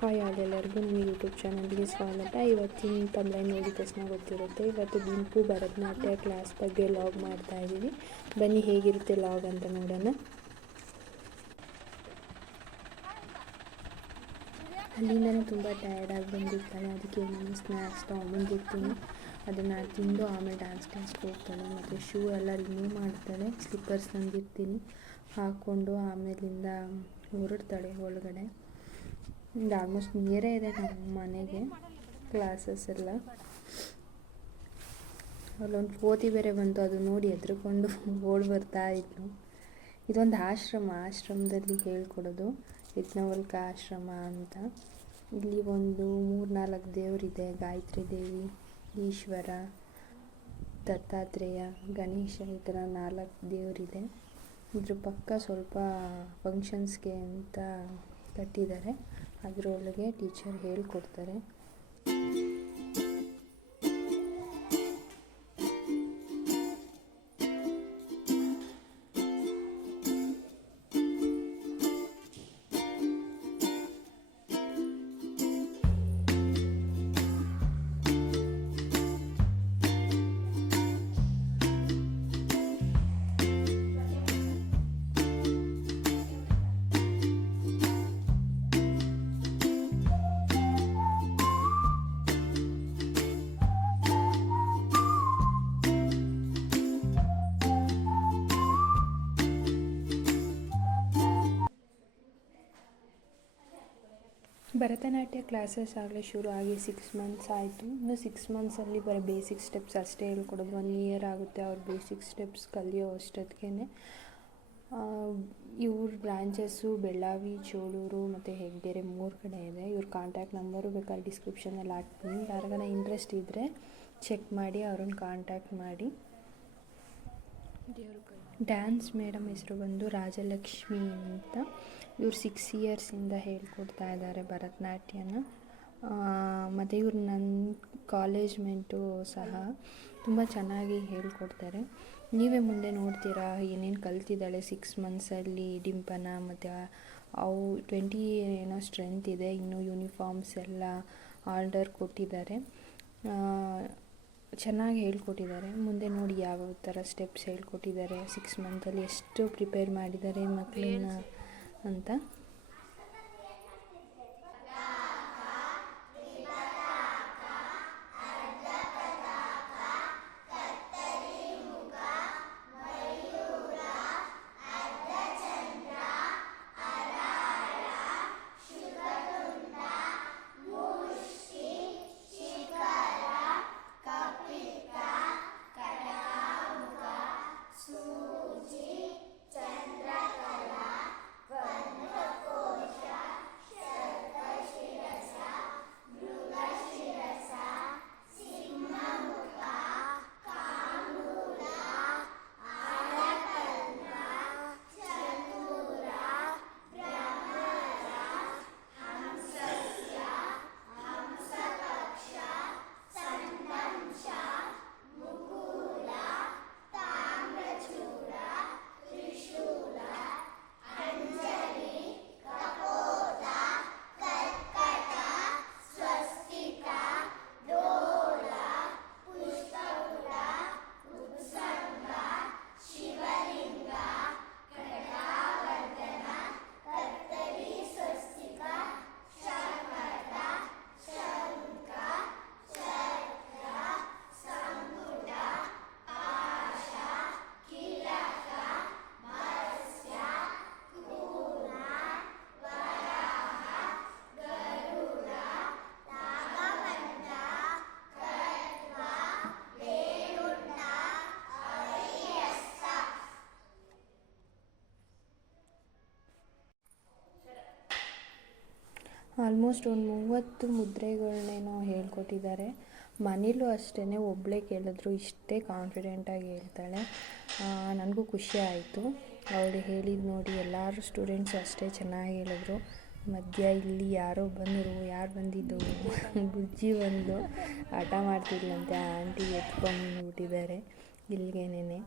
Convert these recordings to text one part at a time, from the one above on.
Hi ಎಲ್ಲರಿಗೂ ನಮ್ಮ YouTube ಚಾನಲ್ಗೆ ಸ್ವಾಗತ. ಇವತ್ತಿನ ತಮಿಳು ನೋಡಿ ತಕ್ಷಣ ಗೊತ್ತಿರುತ್ತೆ. ಇವತ್ತು ಡಿಂಪು ಭರತನಾಟ್ಯ ಕ್ಲಾಸ್ ಬಗ್ಗೆ ಲಾಗ್ ಮಾಡ್ತಾ ಇದ್ದೀವಿ. ಬನ್ನಿ ಹೇಗಿರುತ್ತೆ ಲಾಗ್ ಅಂತ ನೋಡೋಣ. ಅಲ್ಲಿಂದನೇ ತುಂಬ ಟಯರ್ಡಾಗಿ ಬಂದಿರ್ತಾಳೆ. ಅದಕ್ಕೆ ನಾನು ಸ್ನ್ಯಾಕ್ಸ್ ತೊಗೊಂಬಂದಿರ್ತೀನಿ. ಅದನ್ನು ತಿಂದು ಆಮೇಲೆ ಡ್ಯಾನ್ಸ್ ಕ್ಲಾಸ್ಗೆ ಹೋಗ್ತಾಳೆ. ಮತ್ತು ಶೂ ಎಲ್ಲ ರಿಮೂವ್ ಮಾಡ್ತಾಳೆ. ಸ್ಲಿಪ್ಪರ್ಸ್ ತಂದಿರ್ತೀನಿ, ಹಾಕ್ಕೊಂಡು ಆಮೇಲಿಂದ ಹೊರಡ್ತಾಳೆ ಒಳಗಡೆ. ಆಲ್ಮೋಸ್ಟ್ ನಿಯರೇ ಇದೆ ನಮ್ಮ ಮನೆಗೆ ಕ್ಲಾಸಸ್ ಎಲ್ಲ. ಅಲ್ಲೊಂದು ಕೋತಿ ಬೇರೆ ಬಂತು, ಅದು ನೋಡಿ ಹೆದ್ರುಕೊಂಡು ಓಡಿ ಬರ್ತಾ ಇತ್ತು. ಇದೊಂದು ಆಶ್ರಮದಲ್ಲಿ ಹೇಳ್ಕೊಡೋದು, ಯಜ್ಞವಲ್ಕ ಆಶ್ರಮ ಅಂತ. ಇಲ್ಲಿ ಒಂದು 3-4 ದೇವರಿದೆ. ಗಾಯತ್ರಿ ದೇವಿ, ಈಶ್ವರ, ದತ್ತಾತ್ರೇಯ, ಗಣೇಶ, ಈ ಥರ 4 ದೇವರಿದೆ. ಇದ್ರ ಪಕ್ಕ ಸ್ವಲ್ಪ ಫಂಕ್ಷನ್ಸ್ಗೆ ಅಂತ ಕಟ್ಟಿದ್ದಾರೆ. ಅದರೊಳಗೆ ಟೀಚರ್ ಹೇಳ್ಕೊಡ್ತಾರೆ. ಭರತನಾಟ್ಯ ಕ್ಲಾಸಸ್ ಆಗಲೇ ಶುರು ಆಗಿ 6 ಮಂತ್ಸ್ ಆಯಿತು. ಇನ್ನು 6 ಮಂತ್ಸಲ್ಲಿ ಬರೀ ಬೇಸಿಕ್ ಸ್ಟೆಪ್ಸ್ ಅಷ್ಟೇ ಹೇಳ್ಕೊಡೋದು. 1 ಇಯರ್ ಆಗುತ್ತೆ ಅವ್ರ ಬೇಸಿಕ್ ಸ್ಟೆಪ್ಸ್ ಕಲಿಯೋ ಅಷ್ಟೊತ್ತಿಗೆ. ಇವ್ರ ಬ್ರಾಂಚಸ್ಸು ಬೆಳ್ಳಾವಿ, ಚೋಳೂರು ಮತ್ತು ಹೆಗ್ಗೆರೆ 3 ಕಡೆ ಇದೆ. ಇವ್ರ ಕಾಂಟ್ಯಾಕ್ಟ್ ನಂಬರು ಬೇಕಾದ್ರೆ ಡಿಸ್ಕ್ರಿಪ್ಷನಲ್ಲಿ ಹಾಕ್ತೀನಿ. ಯಾರಿಗಾನ ಇಂಟ್ರೆಸ್ಟ್ ಇದ್ದರೆ ಚೆಕ್ ಮಾಡಿ, ಅವ್ರನ್ನ ಕಾಂಟ್ಯಾಕ್ಟ್ ಮಾಡಿ. ಡ್ಯಾನ್ಸ್ ಮೇಡಮ್ ಹೆಸರು ಬಂದು ರಾಜಲಕ್ಷ್ಮಿ ಅಂತ. ಇವ್ರು 6 ಇಯರ್ಸಿಂದ ಹೇಳ್ಕೊಡ್ತಾ ಇದ್ದಾರೆ ಭರತನಾಟ್ಯನ. ಮತ್ತು ಇವ್ರು ನನ್ನ ಕಾಲೇಜ್ ಮೇಟು ಸಹ. ತುಂಬ ಚೆನ್ನಾಗಿ ಹೇಳ್ಕೊಡ್ತಾರೆ. ನೀವೇ ಮುಂದೆ ನೋಡ್ತೀರಾ ಏನೇನು ಕಲ್ತಿದ್ದಾಳೆ 6 ಮಂತ್ಸಲ್ಲಿ ಡಿಂಪನ. ಮತ್ತು ಅವು 20 ಏನೋ ಸ್ಟ್ರೆಂತ್ ಇದೆ. ಇನ್ನು ಯೂನಿಫಾರ್ಮ್ಸ್ ಎಲ್ಲ ಆರ್ಡರ್ ಕೊಟ್ಟಿದ್ದಾರೆ. ಚೆನ್ನಾಗಿ ಹೇಳ್ಕೊಟ್ಟಿದ್ದಾರೆ. ಮುಂದೆ ನೋಡಿ ಯಾವ ಥರ ಸ್ಟೆಪ್ಸ್ ಹೇಳ್ಕೊಟ್ಟಿದ್ದಾರೆ, 6 ಮಂತಲ್ಲಿ ಎಷ್ಟು ಪ್ರಿಪೇರ್ ಮಾಡಿದ್ದಾರೆ ಮಕ್ಕಳನ್ನ ಅಂತ. ಆಲ್ಮೋಸ್ಟ್ ಒಂದು 30 ಮುದ್ರೆಗಳನ್ನೇನೋ ಹೇಳ್ಕೊಟ್ಟಿದ್ದಾರೆ. ಮನೇಲೂ ಅಷ್ಟೇ, ಒಬ್ಬಳೇ ಕೇಳಿದ್ರು ಇಷ್ಟೇ ಕಾನ್ಫಿಡೆಂಟಾಗಿ ಹೇಳ್ತಾಳೆ. ನನಗೂ ಖುಷಿ ಆಯಿತು ಅವಳು ಹೇಳಿದ್ದು ನೋಡಿ. ಎಲ್ಲರೂ ಸ್ಟೂಡೆಂಟ್ಸ್ ಅಷ್ಟೇ ಚೆನ್ನಾಗಿ ಹೇಳಿದ್ರು. ಮಧ್ಯ ಇಲ್ಲಿ ಯಾರು ಬಂದಿದ್ದು ಬುಜ್ಜಿ ಬಂದು ಆಟ ಮಾಡ್ತಿದ್ಲಂತೆ. ಆಂಟಿ ಎತ್ಕೊಂಡ್ಬಿಟ್ಟಿದ್ದಾರೆ ಇಲ್ಲಿಗೇನೆ.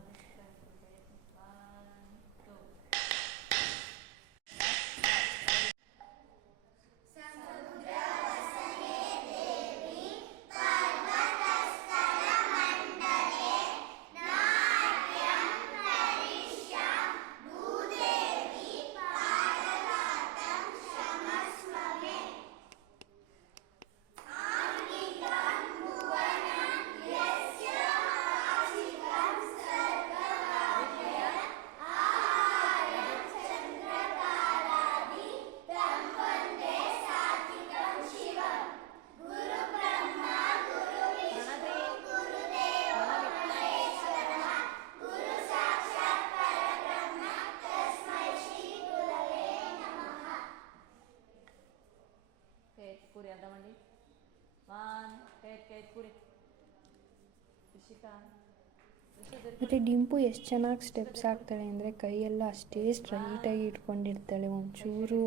ಮತ್ತು ಡಿಂಪು ಎಷ್ಟು ಚೆನ್ನಾಗಿ ಸ್ಟೆಪ್ಸ್ ಹಾಕ್ತಾಳೆ ಅಂದರೆ ಕೈಯೆಲ್ಲ ಅಷ್ಟೇ ಸ್ಟ್ರೈಟಾಗಿ ಇಟ್ಕೊಂಡಿರ್ತಾಳೆ, ಒಂಚೂರು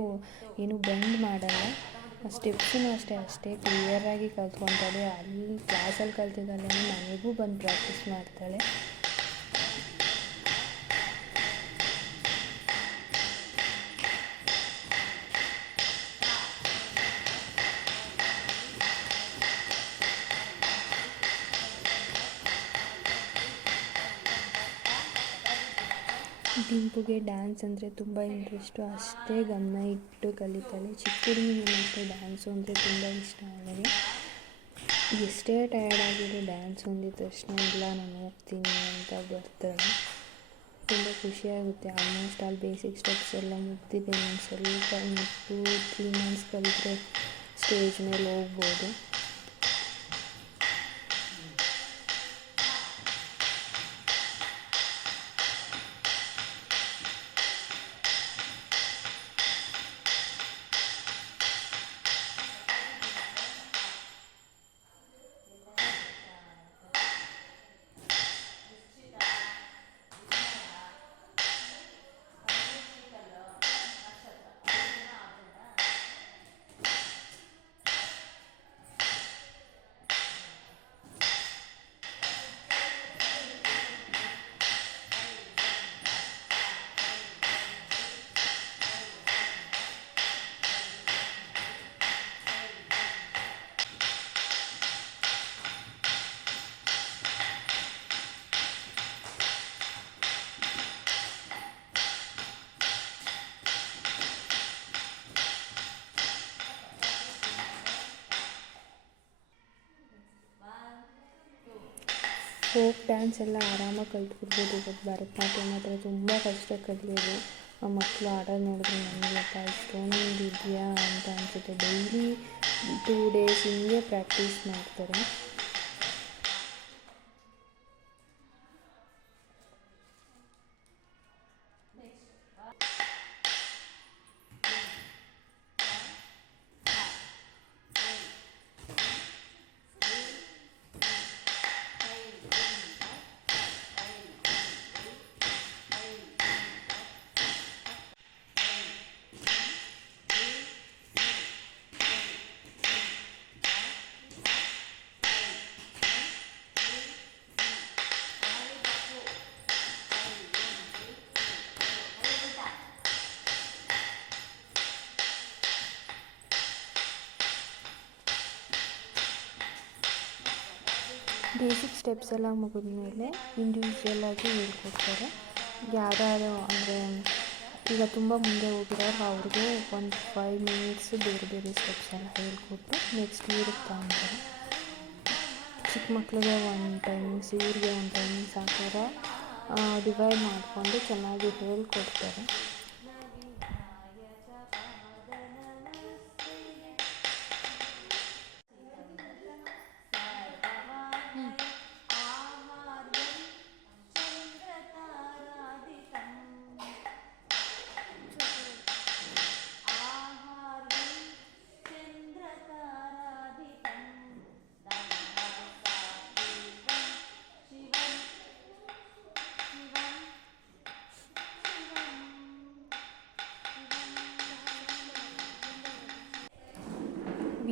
ಏನು ಬೆಂಡ್ ಮಾಡಲ್ಲ. ಸ್ಟೆಪ್ಸೂ ಅಷ್ಟೇ ಕ್ಲಿಯರಾಗಿ ಕಲ್ತ್ಕೊತಾಳೆ. ಅಲ್ಲಿ ಕ್ಲಾಸಲ್ಲಿ ಕಲ್ತಿದ್ದಾಳೆ, ನನಗೂ ಬಂದು ಪ್ರಾಕ್ಟೀಸ್ ಮಾಡ್ತಾಳೆ. ಡಿಂಪುಗೆ ಡ್ಯಾನ್ಸ್ ಅಂದರೆ ತುಂಬ ಇಂಟ್ರೆಸ್ಟು, ಅಷ್ಟೇ ಗಮನ ಇಟ್ಟು ಕಲಿತಾಳೆ. ಚಿಕ್ಕ ಹುಡುಗಿನೂ ಅಷ್ಟೇ ಡ್ಯಾನ್ಸು ಅಂದರೆ ತುಂಬ ಇಷ್ಟ ಅವಳಿಗೆ. ಎಷ್ಟೇ ಟಯರ್ಡ್ ಆಗಿರೋ ಡ್ಯಾನ್ಸ್ ಹೊಂದಿದ ತಕ್ಷಣ ಇಲ್ಲ ನಾನು ಹೋಗ್ತೀನಿ ಅಂತ ಬರ್ತಾಳೆ. ತುಂಬ ಖುಷಿಯಾಗುತ್ತೆ. ಆಲ್ಮೋಸ್ಟ್ ಆಲ್ ಬೇಸಿಕ್ ಸ್ಟೆಪ್ಸ್ ಎಲ್ಲ ಮುಗ್ದಿದೆ. ನಾನು ಸ್ವಲ್ಪ 2-3 ಮಂತ್ಸ್ ಕಲಿತ್ರೆ ಸ್ಟೇಜ್ ಮೇಲೆ ಹೋಗ್ಬೋದು. ಫೋಕ್ ಡ್ಯಾನ್ಸ್ ಎಲ್ಲ ಆರಾಮಾಗಿ ಕಲ್ತ್ಬಿಡ್ಬೋದು. ಬಟ್ ಭರತನಾಟ್ಯ ಮಾತ್ರ ತುಂಬ ಕಷ್ಟ ಕಲಿಯೋದು. ಆ ಮಕ್ಕಳು ಆಡೋದು ನೋಡಿದ್ರೆ ನನಗೆ ಇಷ್ಟೊಂದು ಇದೆಯಾ ಅಂತ ಅನಿಸುತ್ತೆ. ಡೈಲಿ 2 days ಹಿಂಗೆ ಪ್ರಾಕ್ಟೀಸ್ ಮಾಡ್ತಾರೆ. ಬೇಸಿಕ್ ಸ್ಟೆಪ್ಸ್ ಎಲ್ಲ ಮುಗಿದ್ಮೇಲೆ ಇಂಡಿವಿಜುವಲಾಗಿ ಹೇಳ್ಕೊಡ್ತಾರೆ. ಯಾರ್ಯಾರು ಅಂದರೆ ಈಗ ತುಂಬ ಮುಂದೆ ಹೋಗಿರೋರು ಅವ್ರಿಗೆ ಒಂದು 5 minutes ಬೇರೆ ಸ್ಟೆಪ್ಸ್ ಎಲ್ಲ ಹೇಳ್ಕೊಟ್ಟು ನೆಕ್ಸ್ಟ್ ಇವ್ರಿಗೆ ತಗೊಂತಾರೆ. ಚಿಕ್ಕ ಮಕ್ಕಳಿಗೆ 1 ಟೈಮಿಂಗ್ಸ್, ಇವ್ರಿಗೆ 1 ಟೈಮಿಂಗ್ಸ್ ಆ ಥರ ಡಿವೈಡ್ ಮಾಡಿಕೊಂಡು ಚೆನ್ನಾಗಿ ಹೇಳ್ಕೊಡ್ತಾರೆ.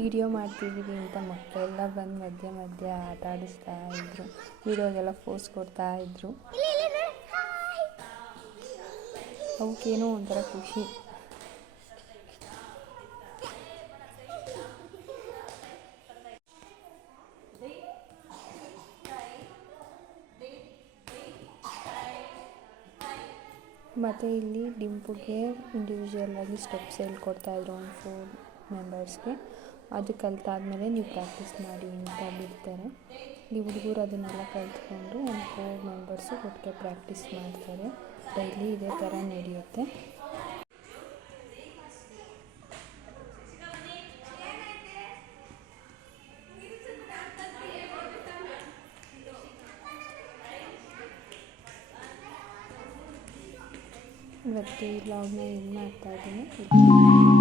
ವಿಡಿಯೋ ಮಾಡ್ತಿದ್ದೀವಿ ಅಂತ ಮಕ್ಕಳೆಲ್ಲ ಬಂದು ಮಧ್ಯೆ ಆಟ ಆಡಿಸ್ತಾ ಇದ್ರು. ವಿಡಿಯೋಗೆಲ್ಲ ಪೋಸ್ ಕೊಡ್ತಾ ಇದ್ರು. ಅವಕ್ಕೇನೋ ಒಂಥರ ಖುಷಿ. ಮತ್ತು ಇಲ್ಲಿ ಡಿಂಪುಗೆ ಇಂಡಿವಿಜುವಲಾಗಿ ಸ್ಟೆಪ್ಸ್ ಹೇಳ್ಕೊಡ್ತಾಯಿದ್ರು ಒಂದು 4 ಮೆಂಬರ್ಸ್ಗೆ. ಅದು ಕಲಿತಾದ್ಮೇಲೆ ನೀವು ಪ್ರಾಕ್ಟೀಸ್ ಮಾಡಿ ಅಂತ ಬಿಡ್ತಾರೆ. ಈ ಹುಡುಗರು ಅದನ್ನೆಲ್ಲ ಕಲಿತ್ಕೊಂಡು ಒಂದು 4 ಮೆಂಬರ್ಸು ಒಟ್ಟಿಗೆ ಪ್ರಾಕ್ಟೀಸ್ ಮಾಡ್ತಾರೆ. ಡೈಲಿ ಇದೇ ಥರ ನಡೆಯುತ್ತೆ. ಇವತ್ತು ಈ ವ್ಲಾಗ್ನ ಏನು ಮಾಡ್ತಾಯಿದ್ದೀನಿ.